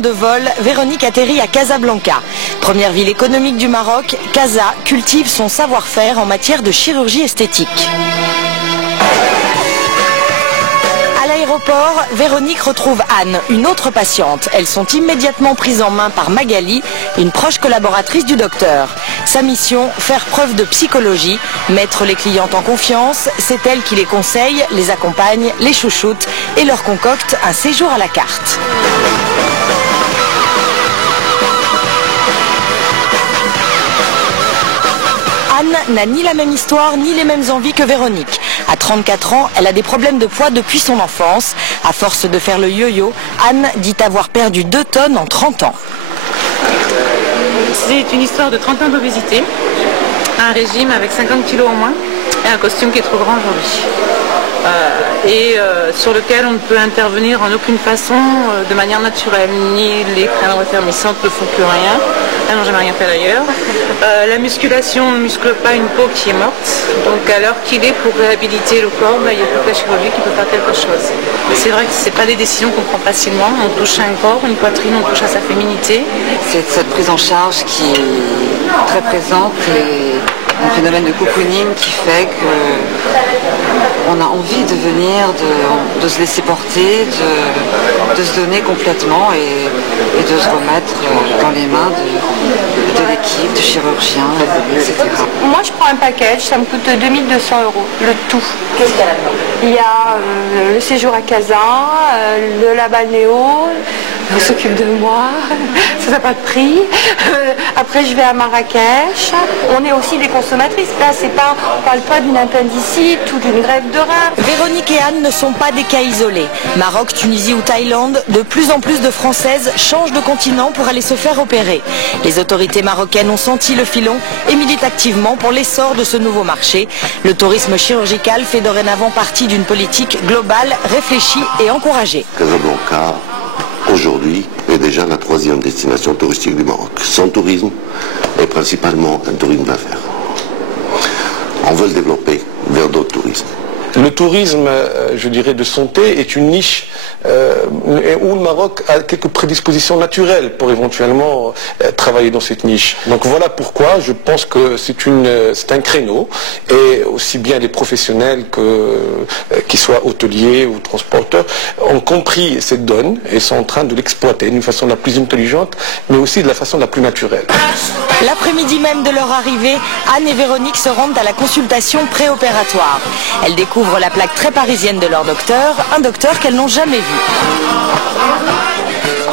De vol, Véronique atterrit à Casablanca. Première ville économique du Maroc, Casa cultive son savoir-faire en matière de chirurgie esthétique. À l'aéroport, Véronique retrouve Anne, une autre patiente. Elles sont immédiatement prises en main par Magali, une proche collaboratrice du docteur. Sa mission, faire preuve de psychologie, mettre les clientes en confiance. C'est elle qui les conseille, les accompagne, les chouchoute et leur concocte un séjour à la carte. Anne n'a ni la même histoire ni les mêmes envies que Véronique. À 34 ans, elle a des problèmes de poids depuis son enfance. À force de faire le yo-yo, Anne dit avoir perdu 2 tonnes en 30 ans. C'est une histoire de 30 ans d'obésité, un régime avec 50 kilos en moins et un costume qui est trop grand aujourd'hui. Sur lequel on ne peut intervenir en aucune façon de manière naturelle. Ni les crèmes raffermissantes ne font plus rien. Elles n'ont jamais rien fait d'ailleurs. La musculation ne muscle pas une peau qui est morte. Donc à l'heure qu'il est pour réhabiliter le corps, il n'y a plus que la chirurgie qui peut faire quelque chose. C'est vrai que ce n'est pas des décisions qu'on prend facilement. On touche à un corps, une poitrine, on touche à sa féminité. C'est cette prise en charge qui est très présente et un phénomène de cocooning qui fait qu'on a envie de venir, de se laisser porter, de se donner complètement et de se remettre dans les mains de l'équipe, du chirurgien, etc. Moi je prends un package, ça me coûte 2200 €, le tout. Qu'est-ce qu'il y a là-dedans ? Il y a le séjour à Casa, le balnéo, on s'occupe de moi, ça n'a pas de prix. Après je vais à Marrakech. On est aussi des consommatrices. Là on ne parle pas d'une appendicite ou d'une grève de rein. Véronique et Anne ne sont pas des cas isolés. Maroc, Tunisie ou Thaïlande, de plus en plus de Françaises changent de continent pour aller se faire opérer. Les autorités marocaines ont senti le filon et militent activement pour l'essor de ce nouveau marché. Le tourisme chirurgical fait dorénavant partie d'une politique globale, réfléchie et encouragée. Casablanca, aujourd'hui, est déjà la 3e destination touristique du Maroc. Son tourisme est principalement un tourisme d'affaires. On veut le développer vers d'autres tourismes. Le tourisme, je dirais, de santé est une niche où le Maroc a quelques prédispositions naturelles pour éventuellement travailler dans cette niche. Donc voilà pourquoi je pense que c'est un créneau et aussi bien les professionnels qui soient hôteliers ou transporteurs ont compris cette donne et sont en train de l'exploiter d'une façon la plus intelligente mais aussi de la façon la plus naturelle. L'après-midi même de leur arrivée, Anne et Véronique se rendent à la consultation préopératoire. Elles découvrent la plaque très parisienne de leur docteur, un docteur qu'elles n'ont jamais vu.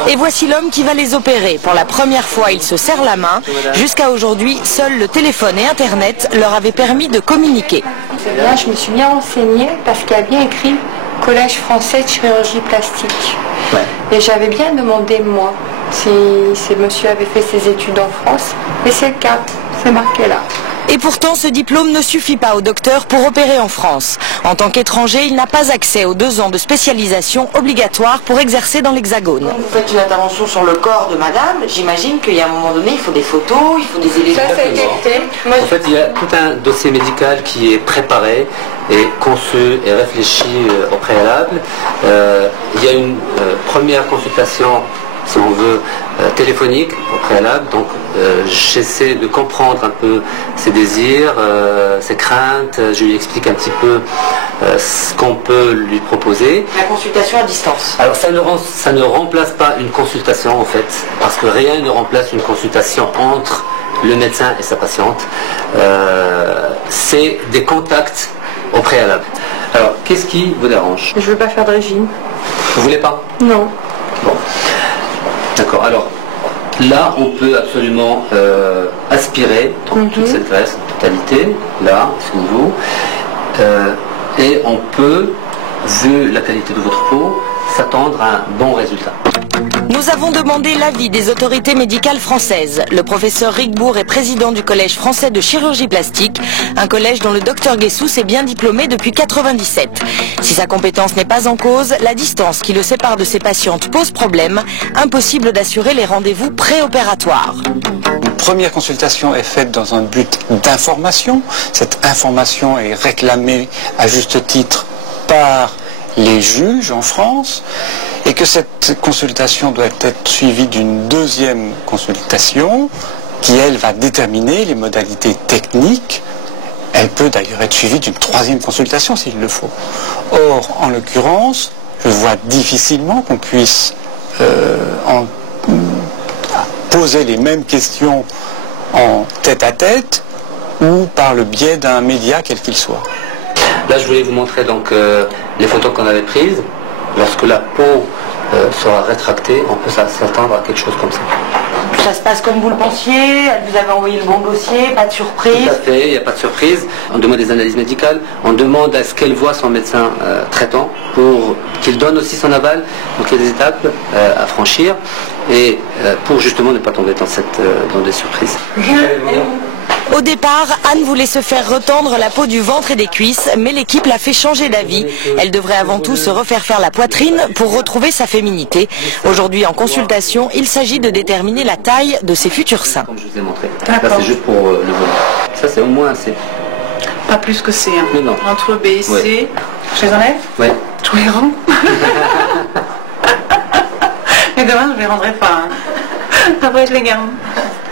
Et voici l'homme qui va les opérer. Pour la première fois, il se serre la main. Jusqu'à aujourd'hui, seul le téléphone et Internet leur avaient permis de communiquer. Là, je me suis bien renseignée parce qu'il y a bien écrit Collège français de chirurgie plastique. Ouais. Et j'avais bien demandé, moi, si ces monsieur avait fait ses études en France. Et c'est le cas, c'est marqué là. Et pourtant, ce diplôme ne suffit pas au docteur pour opérer en France. En tant qu'étranger, il n'a pas accès aux 2 ans de spécialisation obligatoire pour exercer dans l'Hexagone. Quand vous faites une intervention sur le corps de madame, j'imagine qu'il y a un moment donné, il faut des photos, il faut des éléments. Ça, c'est été. En fait, il y a tout un dossier médical qui est préparé et conçu et réfléchi au préalable. Il y a une première consultation, si on veut, téléphonique au préalable. Donc j'essaie de comprendre un peu ses désirs, ses craintes. Je lui explique un petit peu ce qu'on peut lui proposer. La consultation à distance. Alors ça ne remplace pas une consultation en fait, parce que rien ne remplace une consultation entre le médecin et sa patiente. C'est des contacts au préalable. Alors qu'est-ce qui vous dérange? Je ne veux pas faire de régime. Vous voulez pas? Non. Bon. D'accord, alors là on peut absolument aspirer toute cette graisse en totalité, là, à ce niveau, et on peut, vu la qualité de votre peau, s'attendre à un bon résultat. Nous avons demandé l'avis des autorités médicales françaises. Le professeur Rigbourg est président du Collège français de chirurgie plastique, un collège dont le docteur Guessous est bien diplômé depuis 1997. Si sa compétence n'est pas en cause, la distance qui le sépare de ses patientes pose problème. Impossible d'assurer les rendez-vous préopératoires. Une première consultation est faite dans un but d'information. Cette information est réclamée à juste titre par les juges en France. et que cette consultation doit être suivie d'une deuxième consultation qui, elle, va déterminer les modalités techniques. Elle peut d'ailleurs être suivie d'une troisième consultation s'il le faut. Or, en l'occurrence, je vois difficilement qu'on puisse poser les mêmes questions en tête-à-tête ou par le biais d'un média quel qu'il soit. Là, je voulais vous montrer donc les photos qu'on avait prises. Lorsque la peau sera rétractée, on peut s'attendre à quelque chose comme ça. Ça se passe comme vous le pensiez, elle vous avait envoyé le bon dossier, pas de surprise. Tout à fait, il n'y a pas de surprise. On demande des analyses médicales, on demande à ce qu'elle voit son médecin traitant pour qu'il donne aussi son aval. Donc il y a des étapes à franchir et pour justement ne pas tomber dans des surprises. Au départ, Anne voulait se faire retendre la peau du ventre et des cuisses, mais l'équipe l'a fait changer d'avis. Elle devrait avant tout se refaire faire la poitrine pour retrouver sa féminité. Aujourd'hui, en consultation, il s'agit de déterminer la taille de ses futurs seins. Comme je vous ai montré. Là, c'est juste pour le volume. Ça, c'est au moins assez. Pas plus que C. Hein. Non. Entre B et C. Ouais. Je les enlève? Oui. Tous les rangs. Mais demain, je ne les rendrai pas. Hein. Après, je les garde.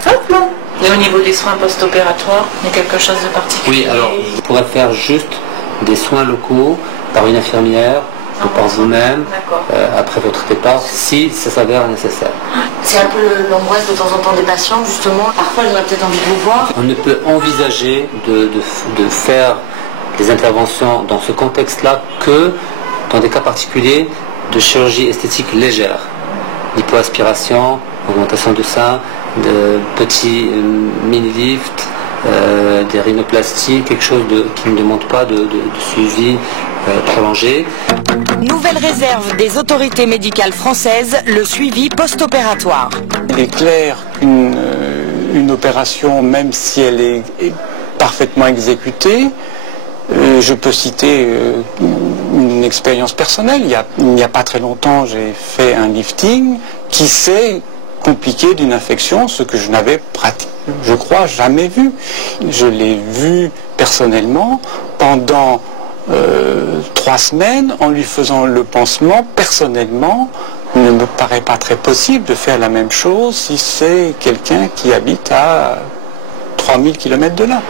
Hop, non. Et au niveau des soins post-opératoires, il y a quelque chose de particulier? Oui, alors, vous pourrez faire juste des soins locaux par une infirmière ou par vous-même après votre départ, si ça s'avère nécessaire. C'est un peu l'angoisse de temps en temps des patients, justement. Parfois, j'aurais peut-être envie de vous voir. On ne peut envisager de faire des interventions dans ce contexte-là que dans des cas particuliers de chirurgie esthétique légère. Lipoaspiration, augmentation du sein, de petits mini-lifts, des rhinoplasties, quelque chose qui ne demande pas de suivi prolongé. Nouvelle réserve des autorités médicales françaises, le suivi post-opératoire. Il est clair qu'une opération, même si elle est parfaitement exécutée, je peux citer une expérience personnelle. Il n'y a pas très longtemps, j'ai fait un lifting qui s'est compliqué d'une infection, ce que je n'avais je crois, jamais vu. Je l'ai vu personnellement pendant 3 semaines en lui faisant le pansement personnellement. Il ne me paraît pas très possible de faire la même chose si c'est quelqu'un qui habite à 3000 km de là.